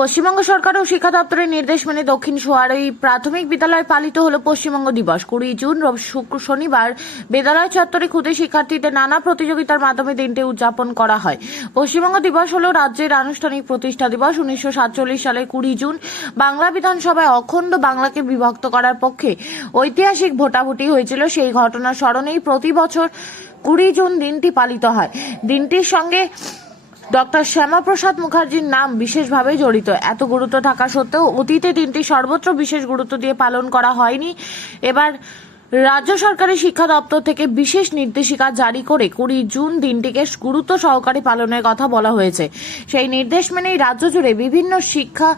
পশ্চিমবঙ্গ সরকার ও শিক্ষা দপ্তরের নির্দেশ মেনে দক্ষিণ সোয়ারই প্রাথমিক বিদ্যালয়ে পালিত হলো পশ্চিমবঙ্গ দিবস। 20 জুন শনিবার বিদ্যালয় চত্বরে ক্ষুদে শিক্ষার্থীদের নানা প্রতিযোগিতার মাধ্যমে দিনটি উদযাপন করা হয়। পশ্চিমবঙ্গ দিবস হলো রাজ্যের আনুষ্ঠানিক প্রতিষ্ঠা দিবস। 1947 সালের 20 জুন বাংলা বিধানসভায় অখণ্ড বাংলাকে বিভক্ত করার পক্ষে ঐতিহাসিক ভোটাভুটি হয়েছিল। সেই ঘটনার স্মরণেই প্রতি বছর 20 জুন দিনটি পালিত হয়। দিনটির সঙ্গে ডক্টর শ্যামাপ্রসাদ মুখার্জির নাম বিশেষভাবে জড়িত। এত গুরুত্ব থাকা সত্ত্বেও অতীতে দিনটি সর্বত্র বিশেষ গুরুত্ব দিয়ে পালন করা হয়নি। এবার রাজ্য সরকারের শিক্ষা দপ্তর থেকে বিশেষ নির্দেশিকা জারি করে 20 জুন দিনটিকে গুরুত্ব সহকারে পালনের কথা বলা হয়েছে। সেই নির্দেশ মেনেই রাজ্য জুড়ে বিভিন্ন শিক্ষা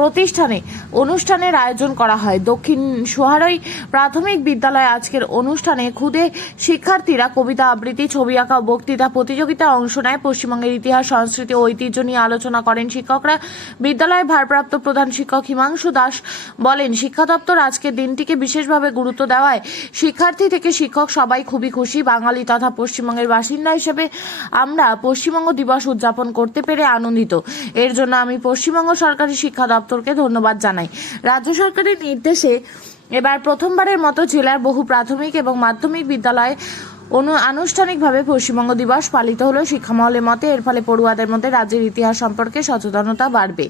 প্রতিষ্ঠানে অনুষ্ঠানের আয়োজন করা হয়। দক্ষিণ সোহারই প্রাথমিক বিদ্যালয়ে আজকের অনুষ্ঠানে ক্ষুদে শিক্ষার্থীরা কবিতা আবৃত্তি, ছবি আঁকা, বক্তৃতা প্রতিযোগিতায় অংশ নেয়। পশ্চিমবঙ্গের ইতিহাস, সংস্কৃতি ও ঐতিহ্য নিয়ে আলোচনা করেন শিক্ষকরা। বিদ্যালয়ের ভারপ্রাপ্ত প্রধান শিক্ষক হিমাংশু দাস বলেন, শিক্ষা দপ্তর আজকের দিনটিকে বিশেষভাবে গুরুত্ব দেওয়ায় শিক্ষার্থী থেকে শিক্ষক সবাই খুবই খুশি। বাঙালি তথা পশ্চিমবঙ্গের বাসিন্দা হিসেবে আমরা পশ্চিমবঙ্গ দিবস উদযাপন করতে পেরে আনন্দিত। এর জন্য আমি পশ্চিমবঙ্গ সরকারি শিক্ষা দপ্তরকে ধন্যবাদ জানাই। রাজ্য সরকারের নির্দেশে এবার প্রথমবারের মতো জেলার বহু প্রাথমিক এবং মাধ্যমিক বিদ্যালয়ে আনুষ্ঠানিকভাবে পশ্চিমবঙ্গ দিবস পালিত হলো। শিক্ষামহলের মতে এর ফলে পড়ুয়াদের মধ্যে রাজ্যের ইতিহাস সম্পর্কে সচেতনতা বাড়বে।